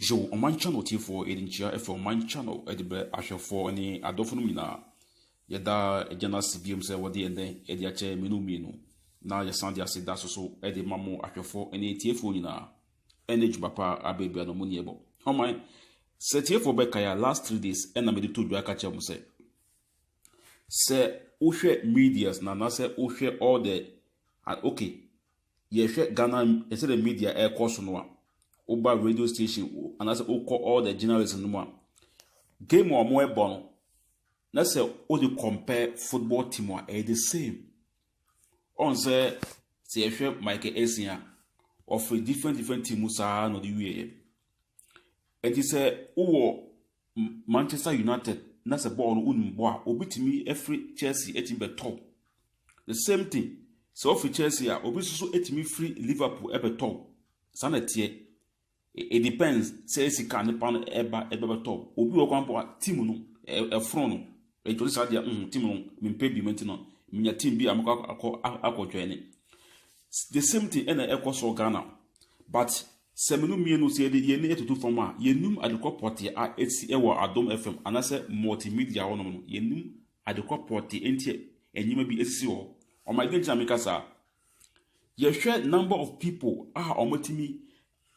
Jo, on my channel for Edinchia, for my channel, Edible Asher for any Adofumina. Yada, a general CBM say what the end, Ediache, Minu. Now your son, said that's so Eddie Mamo Asher for any Tiafonina. NH Papa Abe Bianomoniable. How my set here for Bekaya last 3 days, and I made it to Jacka say. Say, Ushe medias, Nana say, Ushe all the. Okay, yes, Ghana, instead of media air course no Oba radio station, and as call all the journalists in the one. Game or more bon. Let's say, all you compare football team are the same. On say, Michael Essien of a different teams are not the way. And he said, oh, Manchester United, that's a ball on boy, obit me every Chelsea at him top. The same thing. So for Chelsea, obviously at me free Liverpool at top. Sanity. It depends. Say si can pan eba top. Obi okwampo team no e front no. E to say dia team no me pay bi mentino. Me team bi akọ the same thing na e so Ghana. But semenu mienu say de ye na etutu from a yenum adekọ porti a etsi e wo Adom FM anase multimedia wo no yenum adekọ porti enti enyima bi esisi ho. O my gen jamika sa. Ye hwe number of people omotimi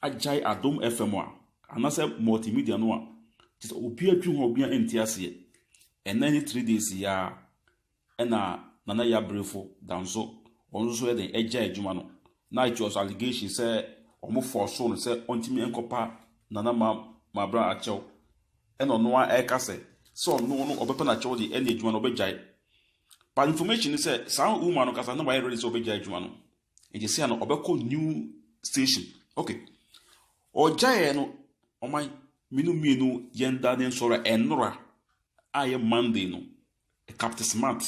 Ajay Adom FM and I said multimedia no just obi atwi ho obi entiase and 3 days ya na nana Yaa Brefo danso onzo so den eja adwuma no na it was allegation say omo force no say ontimi enkopa nana ma bra achew and ono a eka say so no obepa na achew de ene adwuma no obejai but information say sa woman no kasa na why ready so obejai adwuma no e je say no obekọ new station okay Ojaye no omai minu yenda den sora enora aye Monday no a Captain Smart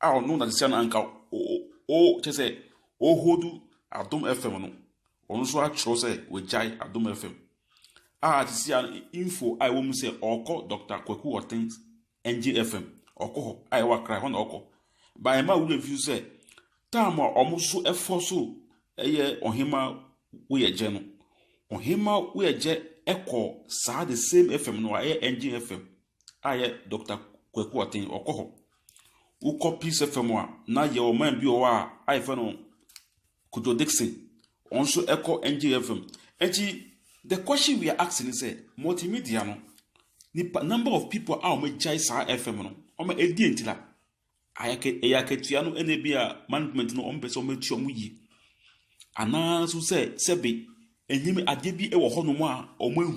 a no na se na anka o che say o hodu Adom FM no onu so a chro say we jai Adom FM a ti see info I wo say oko Dr. Kwaku Wortens NGFM oko ho ai wa cry ho na oko by ma we review say time omo so efo so eye ohima we ye je no Ohima we eje eko sa the same FM no aye engine FM aye Dr. Kwaku Wortens okoho uko Peace FM wa na ye o man bi o a aye fa no Kujo Dixon also echo engine FM. And the question we are asking is multimedia no the number of people are me jai sa FM no o ma edi entila ayake tua no ene bia management no on person me tuo mu yi ana so sebe enyim ade bi e wo ho no mu a o ma hu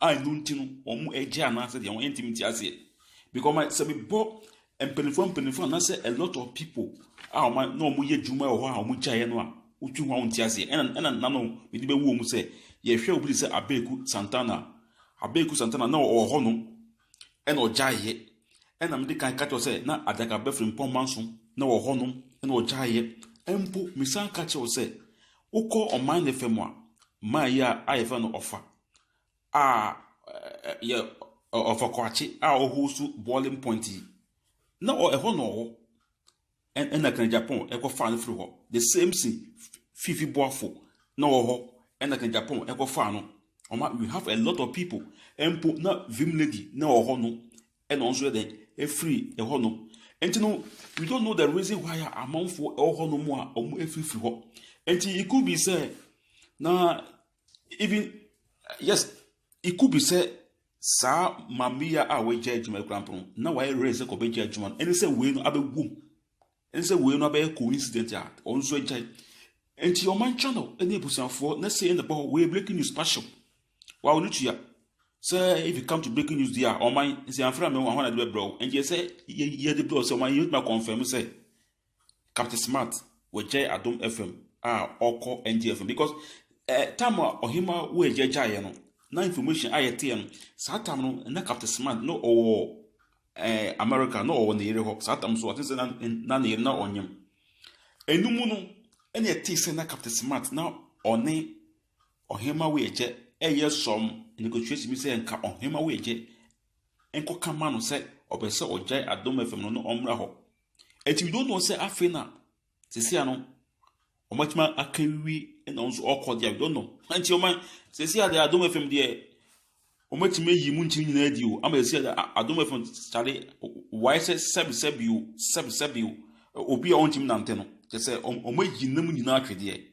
a no ntino o mu eje ana se de won intimity ase because my sebe bo empenifo na say a lot of people a ma no mu ye djuma ho a mu jai no a utwu ho nti ase ena na no me di be wo mu se ye hwe obiri se Abeku Santana na o ho no ena o jai ena me di kan catch say na adaka befrim pomanso na o ho no ena o jai empo misan catch say uko o man FM a ma ya ayefa no offer ye offer kwachi a o hosu boiling point na o e ho no ena kan Japan e ko fan free ho the same thing fifi boafo na o ho ena kan Japan e ko fan no we have a lot of people empo na vim lady na o ho no ena onso den e free e ho no enti no we don't know the reason why amount for e ho no mu a omu e free ho enti it could be say na even yes it could be say sa mamia a we judge my grandpa na why raise ko be judge man any say we no abegum any say we no be coincidence ya onso judge enti your man channel any busanfo na say in the ball we breaking news special wa onu tua say if you come to breaking news there o man say amfra me wan na bro and you say ye the bro so man you ma confirm say Captain Smart we judge Adom FM oko NGFM because time ohima we jejaye no na information ayete no satam no na Captain Smart no o America no o na ire ho satam so atese na ire na onyem enumu no ene etese na Captain Smart na one ohima we je som negotiate mi say nka ohima we je enko kama no say obese ojai Adom FM no omra ho eti we don't know say afena sisi ano omatima akawi and also all called there, we don't know. And your man says here the Adom FM there Omatime yi munchi nyina di o. Ama esi Adom FM chale why say sebi obi a ontim nante no. Ke say omayi nam nyina atwede e.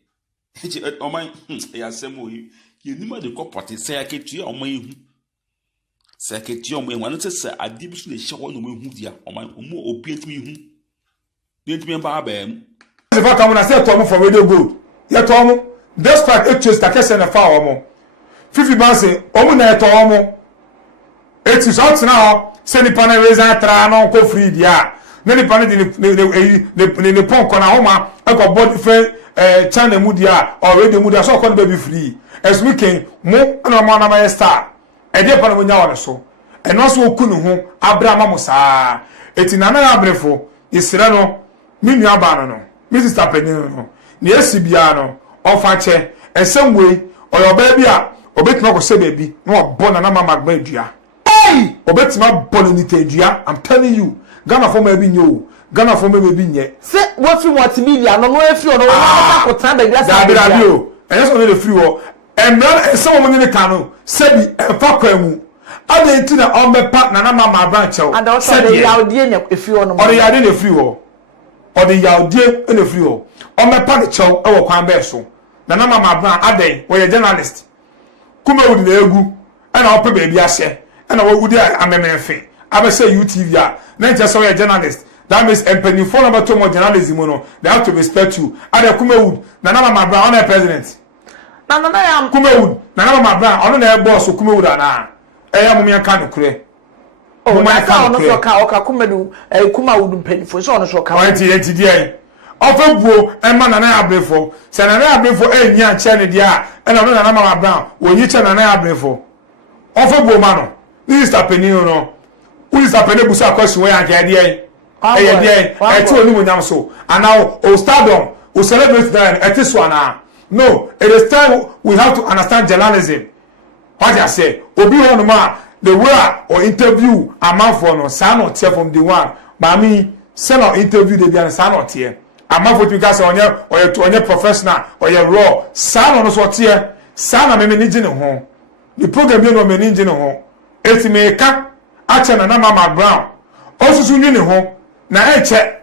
Eche oman ya asem o yi. Ye nima de corporate say aketua oman hu. Say aketua oman hu. Anu say ade bi so na hye ho no oman hu dia. Oman omo obi antimi hu. Bi antimi ba ba am. If I come and say to me for radio good. Ye to me despite it just take say na fa omo. Fifi ban say omo na to omo. It is out now. Say ni pana Resigns tra no ko free dia. Na ni pana ne pon ko na homa e ko body friend channel mu dia or radio mu dia so ko be free. As weekend mo na mo na my star. E dey pana mo nya won so. E no so okunu ho abrama mo saa. Eti na Yaa Brefo isira no mi nua ba no. Mrs. Tapenin no. Ni esi bia no ofa che ensem we oyo ba bia obetima ko se baby no obo na mama magba edua. Hey! Obetima bolo ni tedua. I'm telling you. Ghana for me bi nyo. Ghana for me bi nye. Se what fi multimedia no efi ono na ko tan da glass. Da bi radio. Enye so no dey free wo. Emra ensem mo ni kan se bi fa kwa mu. Ade nti na on be pa na mama branch o. And also the yaudie na efi ono. O the yaudie na free wo. Or the yaudie in the free o. O me pa the chow e wo kwan be so. Na mama bran aden we journalist. Kuma wudi na egu. E na ope baby ase. E na wudi amemefe. Abe say UTV a. Na just so journalist. That means empany for number 2 more journalism no. They have to respect you. Ade kuma wudi na mama bran on president. Na ya kuma wudi na mama bran on na boss kuma wudi na. E ya mumia kan kure. Oh, my God, no ka kumedu kuma wudu mpanyifo so no so ka. Enti dia. Ofebuo ema na Yaa Brefo. Se na Yaa Brefo enyi anche ne dia. E na no na mama brown. Wonyi che na Yaa Brefo. Ofebuo ma no. This is Tapenin no. Who is Tapenin busa question we anke dia. Eh dia. E ti oni wonyam so. And now o stardom, o celebrate that etis one. No, it is time we have to understand journalism. What I say, obi on ma the way or interview a man for no son not here from the one. But me send or interview the be son not here. A man for because on your professional or your raw son on so here. Son am me engine home. The program you know me engine home. Eti me ka acha na mama brown. Also so ni home. Na eche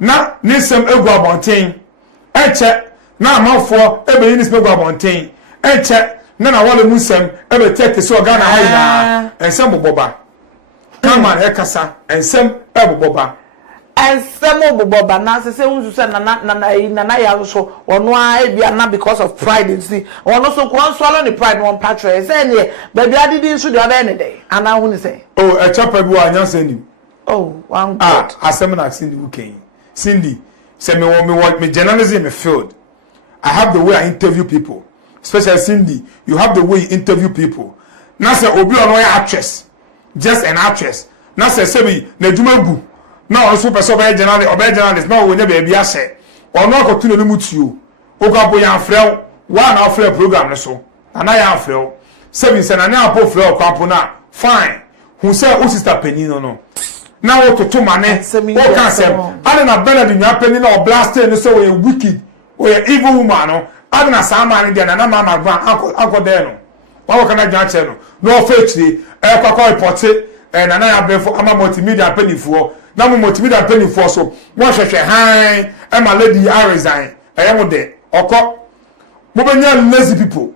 na nisem egu abonten. Eche na amanfo ebe ni nisem egu abonten. Eche na wale musem ebe take so Ghana haina ensem boboba kama ekasa ensem eboboba ensem boboba na se unzu se na ya so ono a bia na because of pride nsi ono so ko swallow the pride one patron say ne baby adidi nso the other ne dey ana hu ni say oh e chapa bi wa anyansa ni oh one god asem na Cindy Uken Cindy say me journalism me field. I have the way I interview people. Especially Cindy, you have the way you interview people. Now say obi ono actress, just an actress. Now say sebi na djuma gu. Now also person be journalist, now we never be ase. Ono ko tunu ni mutuo. O ko abo yan frɛ one na frɛ program ne so. Na yan frɛ. Sebi se na na apo frɛ ko apo na. Fine. Who say o sister Penny no. Now o to mane. O kan sem. Ade na Bernard nya Penny na o blast no so we wicked. We evil woman no. Adna sama ni dia na mama gba anko de no wa kana gya che no fake ni e kwakwa report na Yaa Brefo ama multimedia penifo na mo multimedia penifo so mo hwehwe han e ma lady Resigned e mo de okọ mo benya lazy people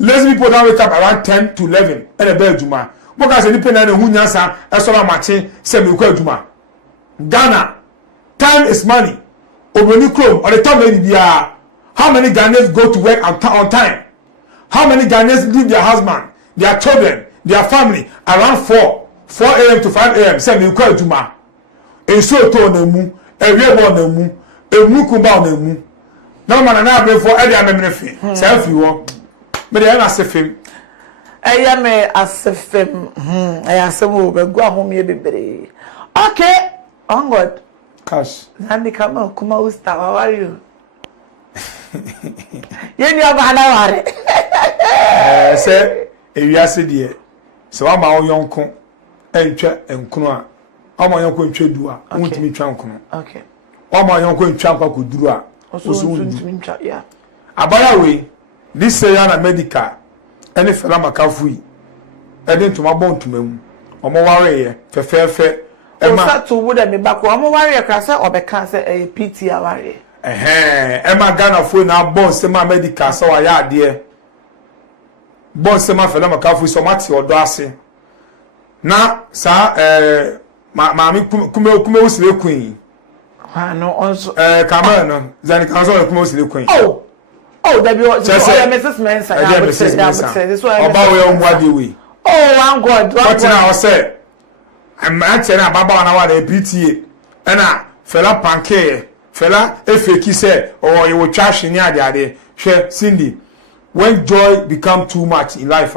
that wake up around 10 to 11 and e be aduma mo ka se ni pena na hu nyansa e so ma mache se me kwa aduma Ghana time is money oboni krom or the time na bia. How many Ghanaians go to work on time? How many Ghanaians leave their husband, their children, their family around 4 a.m. to 5 a.m. Say me kwa juma. Enso to na mu, ewie bo na mu, emu kumba na mu. Na man na Yaa Brefo e dey amemnefe. Say afi wo. Me dey na asefem. Eya me asefem. Eya asemo be gu ahomie bebre. Okay. On God. Cash. Nandi kama kuma usta, how are you? Yeni abana ware se ewiase de se wa ma wo yonko entwa enkunu a wa ma yonko ntwa du a wontimi twa nkono okay wa ma yonko ntwa kwa koduru a oso wontimi twa yeah abaya we this say na medical any fela makafui edin to mabon to mem omo ware ye fefefe Ema to would me back omo ware kra se obeka se e PT aware Ema Ghana fo na bon se ma medical so ya ade bon se ma fela makafu so mati odo ase na sa ma mi kume usile queen no also camera no zani kan so kume usile queen that be Mrs. Mensa I would say this one about we umwade we one god what now say I'm answer na baba na wa na PTA na fela panke fela efeki say or you will trash ni ade hwe Cindy when joy become too much in life